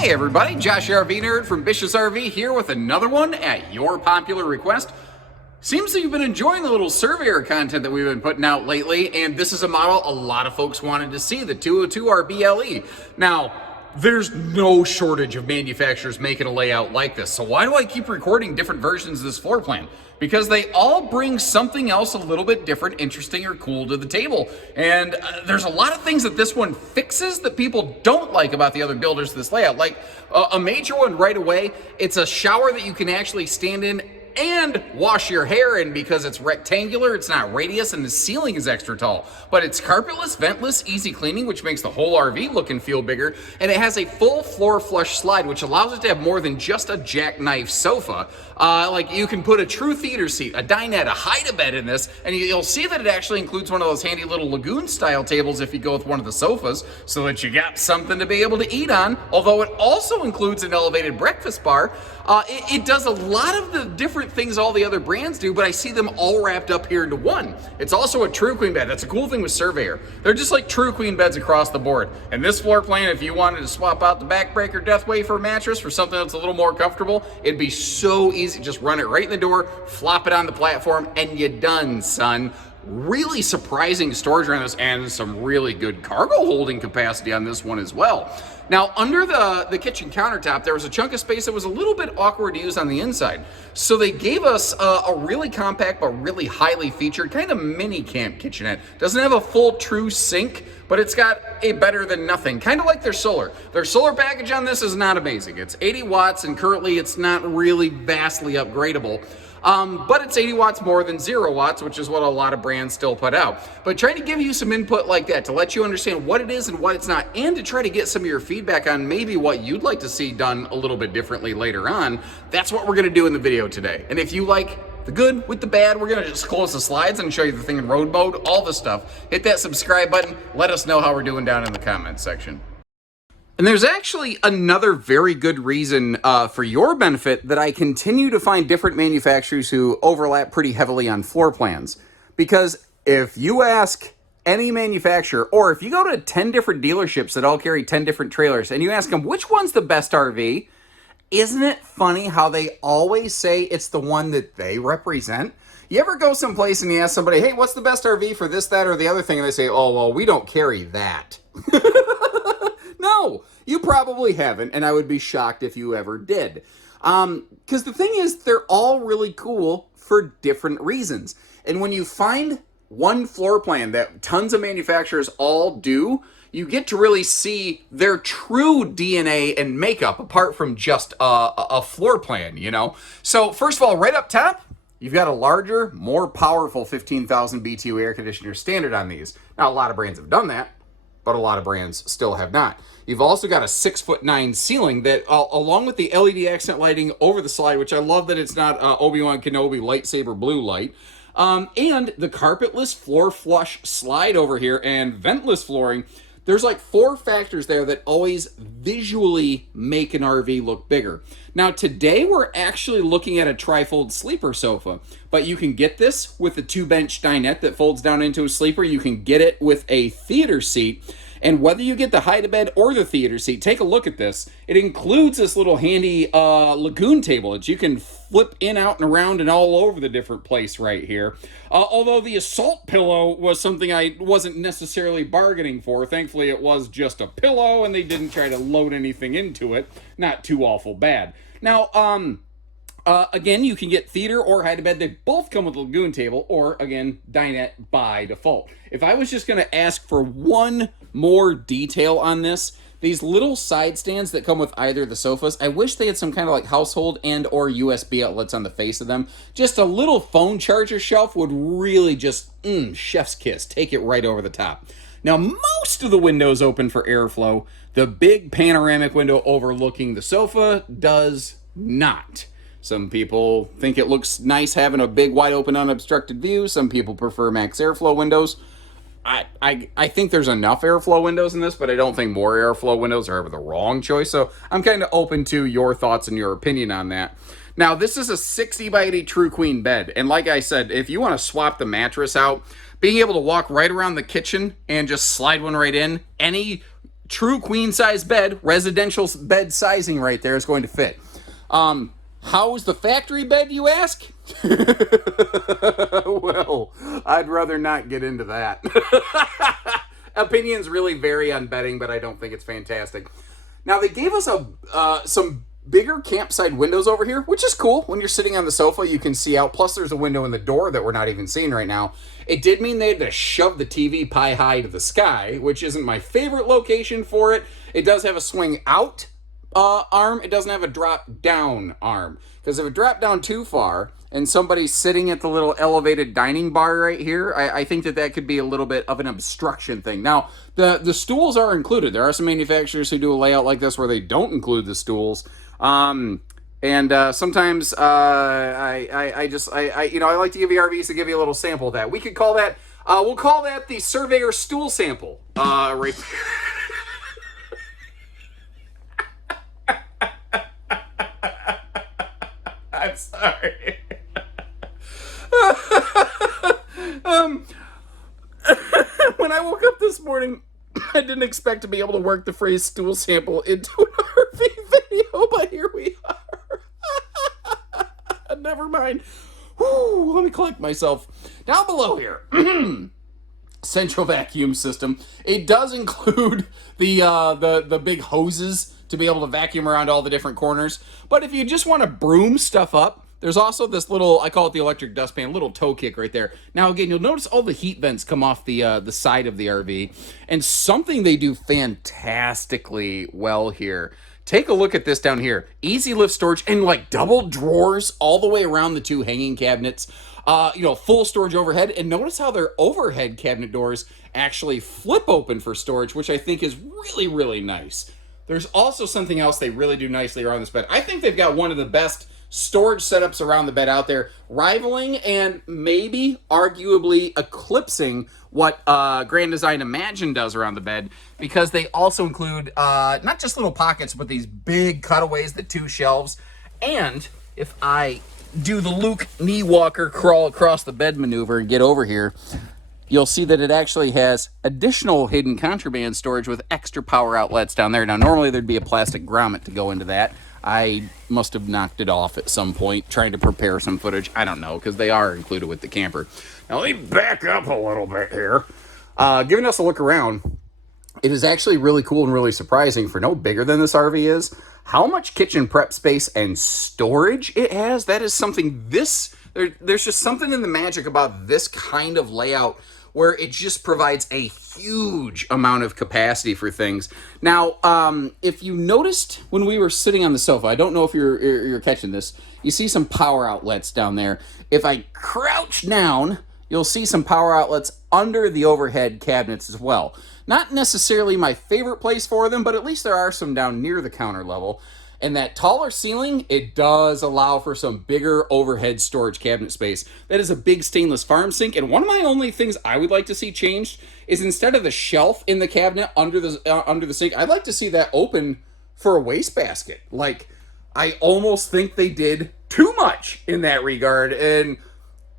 Hey everybody, Josh RV Nerd from Bish's RV here with another one at your popular request. Seems that you've been enjoying the little Surveyor content that we've been putting out lately, and this is a model a lot of folks wanted to see, the 202 RBLE. Now, there's no shortage of manufacturers making a layout like this, so why do I keep recording different versions of this floor plan? Because they all bring something else a little bit different, interesting, or cool to the table. And there's a lot of things that this one fixes that people don't like about the other builders of this layout. Like a major one right away, it's a shower that you can actually stand in and wash your hair in because it's rectangular, it's not radius, and the ceiling is extra tall. But it's carpetless, ventless, easy cleaning, which makes the whole RV look and feel bigger. And it has a full floor flush slide, which allows it to have more than just a jackknife sofa. Like you can put a true theater seat, a dinette, a hide-a-bed in this, and you'll see that it actually includes one of those handy little lagoon-style tables if you go with one of the sofas, so that you got something to be able to eat on, although it also includes an elevated breakfast bar. It does a lot of the different things all the other brands do, but I see them all wrapped up here into one. It's also a true queen bed. That's a cool thing with Surveyor. They're just like true queen beds across the board. And this floor plan, if you wanted to swap out the backbreaker Deathway for a mattress for something that's a little more comfortable, it'd be so easy. Just run it right in the door, flop it on the platform, and you're done, son. Really surprising storage around this, and some really good cargo holding capacity on this one as well. Now, under the kitchen countertop, there was a chunk of space that was a little bit awkward to use on the inside. So they gave us a really compact but really highly featured kind of mini camp kitchenette. Doesn't have a full true sink, but it's got a better than nothing, kind of like their solar. Their solar package on this is not amazing. It's 80 watts, and currently it's not really vastly upgradable. But it's 80 watts more than 0 watts, which is what a lot of brands still put out. But trying to give you some input like that to let you understand what it is and what it's not, and to try to get some of your feedback on maybe what you'd like to see done a little bit differently later on, that's what we're going to do in the video today. And if you like the good with the bad, we're going to just close the slides and show you the thing in road mode, all the stuff. Hit that subscribe button. Let us know how we're doing down in the comments section. And there's actually another very good reason for your benefit that I continue to find different manufacturers who overlap pretty heavily on floor plans. Because if you ask any manufacturer, or if you go to 10 different dealerships that all carry 10 different trailers, and you ask them, which one's the best RV? Isn't it funny how they always say it's the one that they represent? You ever go someplace and you ask somebody, hey, what's the best RV for this, that, or the other thing? And they say, oh, well, we don't carry that. No, you probably haven't, and I would be shocked if you ever did. Because the thing is, they're all really cool for different reasons. And when you find one floor plan that tons of manufacturers all do, you get to really see their true DNA and makeup apart from just a floor plan, you know? So first of all, right up top, you've got a larger, more powerful 15,000 BTU air conditioner standard on these. Now, a lot of brands have done that, but a lot of brands still have not. You've also got a 6'9" ceiling that, along with the LED accent lighting over the slide, which I love that it's not Obi-Wan Kenobi lightsaber blue light, and the carpetless floor flush slide over here and ventless flooring. There's like 4 factors there that always visually make an RV look bigger. Now today we're actually looking at a trifold sleeper sofa, but you can get this with a 2-bench dinette that folds down into a sleeper. You can get it with a theater seat. And whether you get the hide-a-bed or the theater seat, take a look at this. It includes this little handy lagoon table that you can flip in, out, and around and all over the different place right here. Although the assault pillow was something I wasn't necessarily bargaining for. Thankfully, it was just a pillow, and they didn't try to load anything into it. Not too awful bad. Now, again, you can get theater or hide-a-bed. They both come with a lagoon table, or, again, dinette by default. If I was just going to ask for one more detail on this, these little side stands that come with either of the sofas, I wish they had some kind of like household and or USB outlets on the face of them. Just a little phone charger shelf would really just, chef's kiss, take it right over the top. Now, most of the windows open for airflow. The big panoramic window overlooking the sofa does not. Some people think it looks nice having a big, wide open, unobstructed view. Some people prefer max airflow windows. I think there's enough airflow windows in this, but I don't think more airflow windows are ever the wrong choice. So I'm kind of open to your thoughts and your opinion on that. Now, this is a 60 by 80 true queen bed. And like I said, if you want to swap the mattress out, being able to walk right around the kitchen and just slide one right in, any true queen size bed, residential bed sizing right there is going to fit. How's the factory bed, you ask? Well, I'd rather not get into that. Opinions really vary on bedding, but I don't think it's fantastic. Now, they gave us some bigger campsite windows over here, which is cool. When you're sitting on the sofa, you can see out. Plus, there's a window in the door that we're not even seeing right now. It did mean they had to shove the TV pie high to the sky, which isn't my favorite location for it. It does have a swing out arm. It doesn't have a drop down arm. Because if it dropped down too far and somebody's sitting at the little elevated dining bar right here, I think that could be a little bit of an obstruction thing. Now, the stools are included. There are some manufacturers who do a layout like this where they don't include the stools. And sometimes I like to give you RVs to give you a little sample of that. We could call that, we'll call that the Surveyor stool sample. Right. I'm sorry. When I woke up this morning, I didn't expect to be able to work the phrase stool sample into an RV video, but here we are. Never mind. Whew, let me collect myself. Down below here, central vacuum system. It does include the big hoses to be able to vacuum around all the different corners. But if you just want to broom stuff up, there's also this little, I call it the electric dustpan, little toe kick right there. Now, again, you'll notice all the heat vents come off the side of the RV. And something they do fantastically well here. Take a look at this down here. Easy lift storage and like double drawers all the way around the two hanging cabinets. Full storage overhead. And notice how their overhead cabinet doors actually flip open for storage, which I think is really, really nice. There's also something else they really do nicely around this bed. I think they've got one of the best storage setups around the bed out there, rivaling and maybe arguably eclipsing what Grand Design Imagine does around the bed, because they also include not just little pockets, but these big cutaways, the two shelves. And if I do the Luke knee walker crawl across the bed maneuver and get over here, you'll see that it actually has additional hidden contraband storage with extra power outlets down there. Now, normally there'd be a plastic grommet to go into that. I must have knocked it off at some point trying to prepare some footage. I don't know, because they are included with the camper. Now, let me back up a little bit here. Giving us a look around, it is actually really cool and really surprising, for no bigger than this RV is, how much kitchen prep space and storage it has. That is something there's just something in the magic about this kind of layout where it just provides a huge amount of capacity for things. Now, if you noticed when we were sitting on the sofa, I don't know if you're catching this, you see some power outlets down there. If I crouch down, you'll see some power outlets under the overhead cabinets as well. Not necessarily my favorite place for them, but at least there are some down near the counter level. And that taller ceiling, it does allow for some bigger overhead storage cabinet space. That is a big stainless farm sink. And one of my only things I would like to see changed is, instead of the shelf in the cabinet under the sink, I'd like to see that open for a wastebasket. Like, I almost think they did too much in that regard. And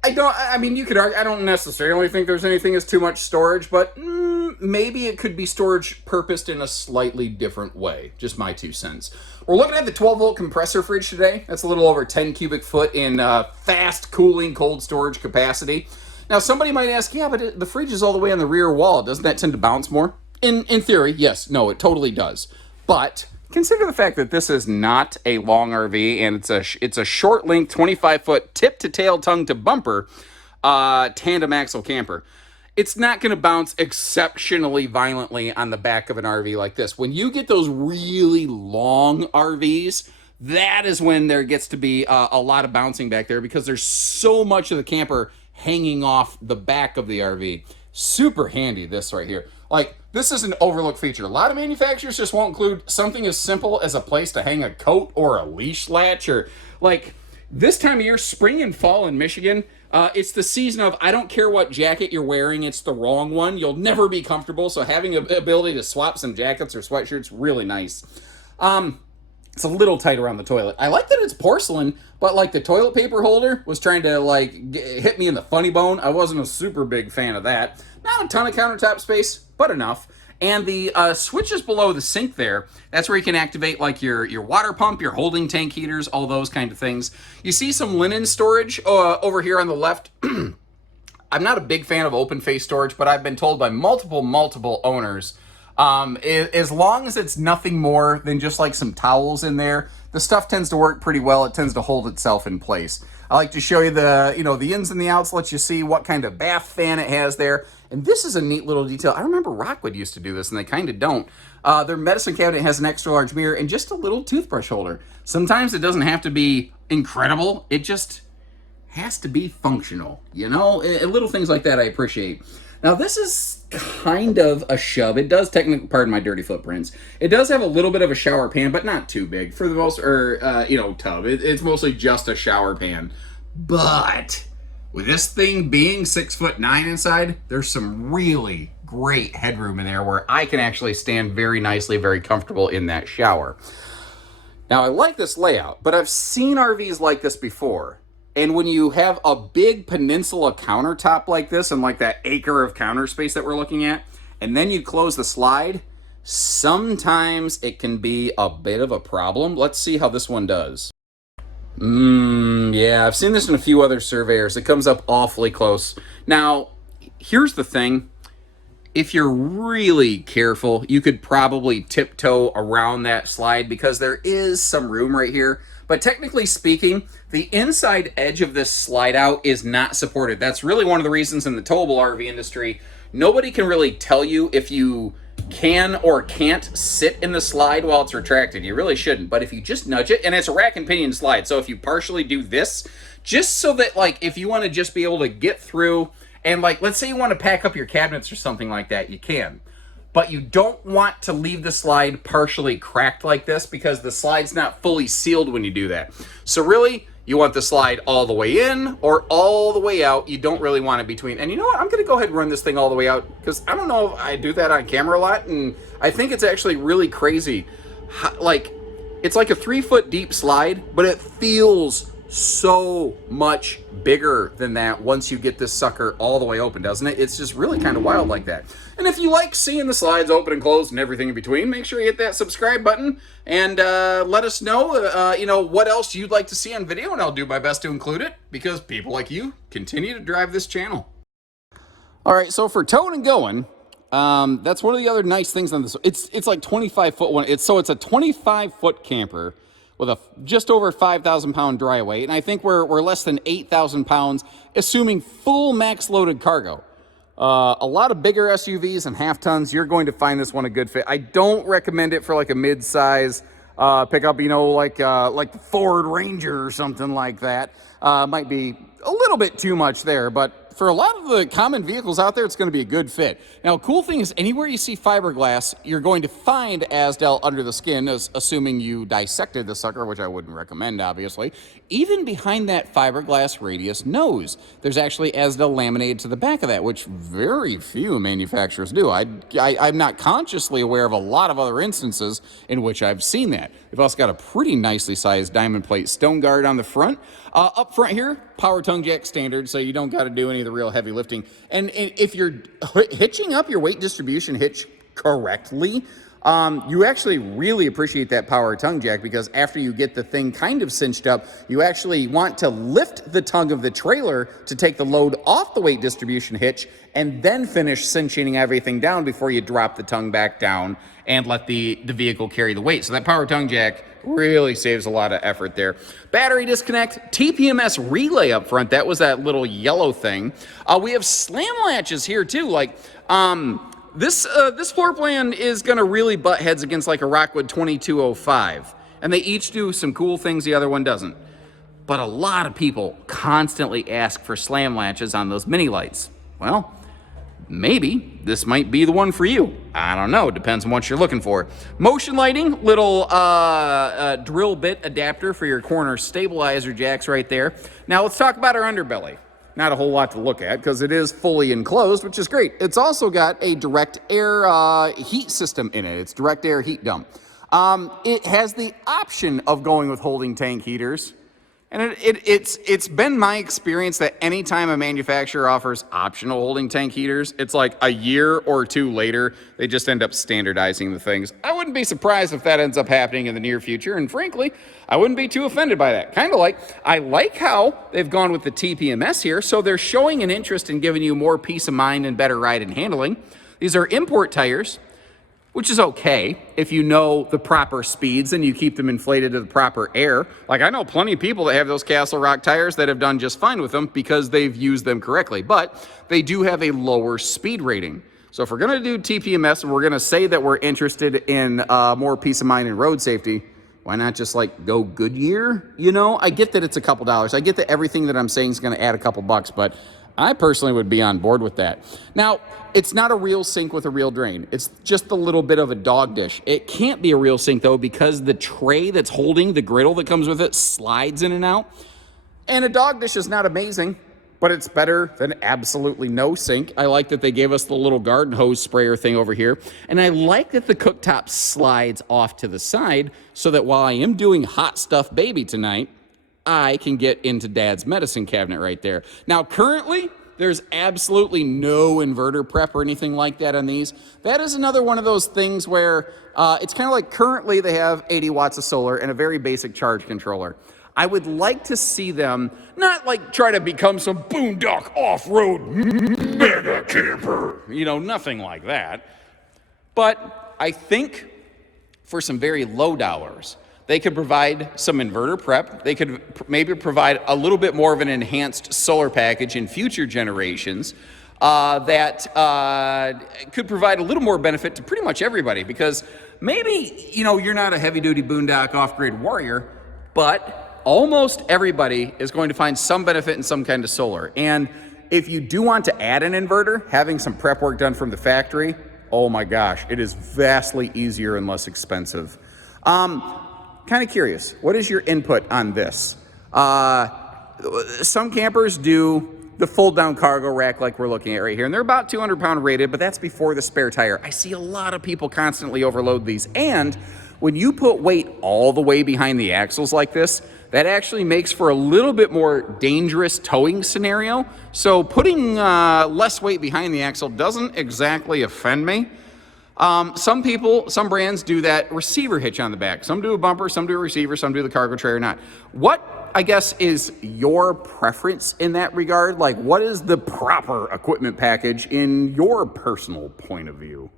you could argue, I don't necessarily think there's anything as too much storage, but maybe it could be storage purposed in a slightly different way. Just my 2 cents. We're looking at the 12-volt compressor fridge today. That's a little over 10 cubic foot in fast cooling cold storage capacity. Now, somebody might ask, yeah, but the fridge is all the way on the rear wall. Doesn't that tend to bounce more? In theory, yes. No, it totally does. But consider the fact that this is not a long RV, and it's a short length, 25-foot tip to tail, tongue to bumper tandem axle camper. It's not going to bounce exceptionally violently on the back of an RV like this. When you get those really long RVs, that is when there gets to be a lot of bouncing back there, because there's so much of the camper hanging off the back of the RV. Super handy, this right here. Like, this is an overlooked feature. A lot of manufacturers just won't include something as simple as a place to hang a coat or a leash latch, or like this time of year, spring and fall in Michigan, it's the season of, I don't care what jacket you're wearing, it's the wrong one. You'll never be comfortable, so having the ability to swap some jackets or sweatshirts, really nice. It's a little tight around the toilet. I like that it's porcelain, but like the toilet paper holder was trying to hit me in the funny bone. I wasn't a super big fan of that. Not a ton of countertop space, but enough. And the switches below the sink there, that's where you can activate like your water pump, your holding tank heaters, all those kind of things. You see some linen storage over here on the left. I'm not a big fan of open face storage, but I've been told by multiple owners, as long as it's nothing more than just like some towels in there, the stuff tends to work pretty well. It tends to hold itself in place. I like to show you the, the ins and the outs, let you see what kind of bath fan it has there. And this is a neat little detail. I remember Rockwood used to do this, and they kind of don't. Their medicine cabinet has an extra large mirror and just a little toothbrush holder. Sometimes it doesn't have to be incredible. It just has to be functional, little things like that I appreciate. Now this is kind of a shove. It does technically, pardon my dirty footprints, it does have a little bit of a shower pan, but not too big for the most, tub. It's mostly just a shower pan. But with this thing being 6'9" inside, there's some really great headroom in there where I can actually stand very nicely, very comfortable in that shower. Now I like this layout, but I've seen RVs like this before. And when you have a big peninsula countertop like this and like that acre of counter space that we're looking at, and then you close the slide, sometimes it can be a bit of a problem. Let's see how this one does. Yeah, I've seen this in a few other Surveyors. It comes up awfully close. Now, here's the thing. If you're really careful, you could probably tiptoe around that slide because there is some room right here. But technically speaking, the inside edge of this slide out is not supported. That's really one of the reasons in the towable RV industry, nobody can really tell you if you can or can't sit in the slide while it's retracted. You really shouldn't. But if you just nudge it, and it's a rack and pinion slide, so if you partially do this, just so that like if you want to just be able to get through, and like let's say you want to pack up your cabinets or something like that, you can. But you don't want to leave the slide partially cracked like this because the slide's not fully sealed when you do that. So really, you want the slide all the way in or all the way out. You don't really want it between. And you know what? I'm going to go ahead and run this thing all the way out because I don't know if I do that on camera a lot. And I think it's actually really crazy. It's like a 3-foot deep slide, but it feels so much bigger than that once you get this sucker all the way open, doesn't it? It's just really kind of wild like that. And if you like seeing the slides open and closed and everything in between, make sure you hit that subscribe button and let us know, what else you'd like to see on video, and I'll do my best to include it because people like you continue to drive this channel. All right, so for towing and going, that's one of the other nice things on this. It's like 25-foot one. It's a 25-foot camper with a just over 5,000 pound dry weight. And I think we're less than 8,000 pounds, assuming full max loaded cargo. A lot of bigger SUVs and half tons, you're going to find this one a good fit. I don't recommend it for like a mid-size pickup, like the Ford Ranger or something like that. Might be a little bit too much there, but for a lot of the common vehicles out there, it's going to be a good fit. Now, cool thing is anywhere you see fiberglass, you're going to find Azdel under the skin, assuming you dissected the sucker, which I wouldn't recommend, obviously. Even behind that fiberglass radius nose, there's actually Azdel laminated to the back of that, which very few manufacturers do. I'm not consciously aware of a lot of other instances in which I've seen that. We've also got a pretty nicely sized diamond plate stone guard on the front. Up front here, power tongue jack standard, so you don't got to do any of the real heavy lifting. And if you're hitching up your weight distribution hitch correctly, you actually really appreciate that power tongue jack because after you get the thing kind of cinched up, you actually want to lift the tongue of the trailer to take the load off the weight distribution hitch and then finish cinching everything down before you drop the tongue back down and let the vehicle carry the weight. So that power tongue jack really saves a lot of effort there. Battery disconnect, TPMS relay up front. That was that little yellow thing. We have slam latches here too. This floor plan is going to really butt heads against like a Rockwood 2205. And they each do some cool things the other one doesn't. But a lot of people constantly ask for slam latches on those mini lights. Well, maybe this might be the one for you. I don't know. Depends on what you're looking for. Motion lighting, little drill bit adapter for your corner stabilizer jacks right there. Now let's talk about our underbelly. Not a whole lot to look at because it is fully enclosed, which is great. It's also got a direct air heat system in it. It's direct air heat dump. It has the option of going with holding tank heaters. And it's been my experience that anytime a manufacturer offers optional holding tank heaters, it's like a year or two later, they just end up standardizing the things. I wouldn't be surprised if that ends up happening in the near future, and frankly, I wouldn't be too offended by that. Kind of like, I like how they've gone with the TPMS here, so they're showing an interest in giving you more peace of mind and better ride and handling. These are import tires, which is okay if you know the proper speeds and you keep them inflated to the proper air. Like, I know plenty of people that have those Castle Rock tires that have done just fine with them because they've used them correctly, but they do have a lower speed rating. So if we're gonna do TPMS and we're gonna say that we're interested in more peace of mind and road safety, why not just like go Goodyear? You know, I get that it's a couple dollars. I get that everything that I'm saying is gonna add a couple bucks, but I personally would be on board with that. Now, it's not a real sink with a real drain. It's just a little bit of a dog dish. It can't be a real sink though because the tray that's holding the griddle that comes with it slides in and out. And a dog dish is not amazing, but it's better than absolutely no sink. I like that they gave us the little garden hose sprayer thing over here. And I like that the cooktop slides off to the side so that while I am doing hot stuff baby tonight, I can get into Dad's medicine cabinet right there. Now, currently, there's absolutely no inverter prep or anything like that on these. That is another one of those things where it's kind of like currently they have 80 watts of solar and a very basic charge controller. I would like to see them not like try to become some boondock off-road mega camper, you know, nothing like that. But I think for some very low dollars, they could provide some inverter prep. They could maybe provide a little bit more of an enhanced solar package in future generations that could provide a little more benefit to pretty much everybody. Because maybe, you know, you're not a heavy-duty boondock off-grid warrior, but almost everybody is going to find some benefit in some kind of solar. And if you do want to add an inverter, having some prep work done from the factory, oh my gosh, it is vastly easier and less expensive. Kind of curious, what is your input on this? Some campers do the fold-down cargo rack like we're looking at right here, and they're about 200-pound rated, but that's before the spare tire. I see a lot of people constantly overload these, and when you put weight all the way behind the axles like this, that actually makes for a little bit more dangerous towing scenario. So putting less weight behind the axle doesn't exactly offend me. Some brands do that receiver hitch on the back. Some do a bumper, some do a receiver, some do the cargo tray or not. What, I guess, is your preference in that regard? Like, what is the proper equipment package in your personal point of view?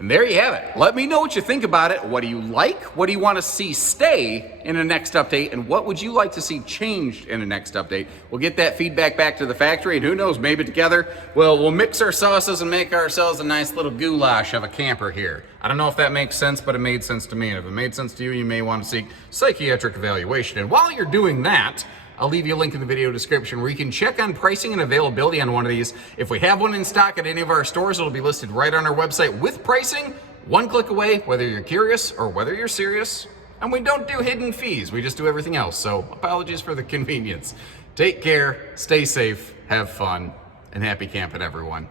And there you have it. Let me know what you think about it. What do you like? What do you want to see stay in a next update? And what would you like to see changed in a next update? We'll get that feedback back to the factory, and who knows, maybe together we'll mix our sauces and make ourselves a nice little goulash of a camper here. I don't know if that makes sense, but it made sense to me. And if it made sense to you, you may want to seek psychiatric evaluation. And while you're doing that, I'll leave you a link in the video description where you can check on pricing and availability on one of these. If we have one in stock at any of our stores, it'll be listed right on our website with pricing, one click away, whether you're curious or whether you're serious. And we don't do hidden fees, we just do everything else. So apologies for the convenience. Take care, stay safe, have fun, and happy camping, everyone.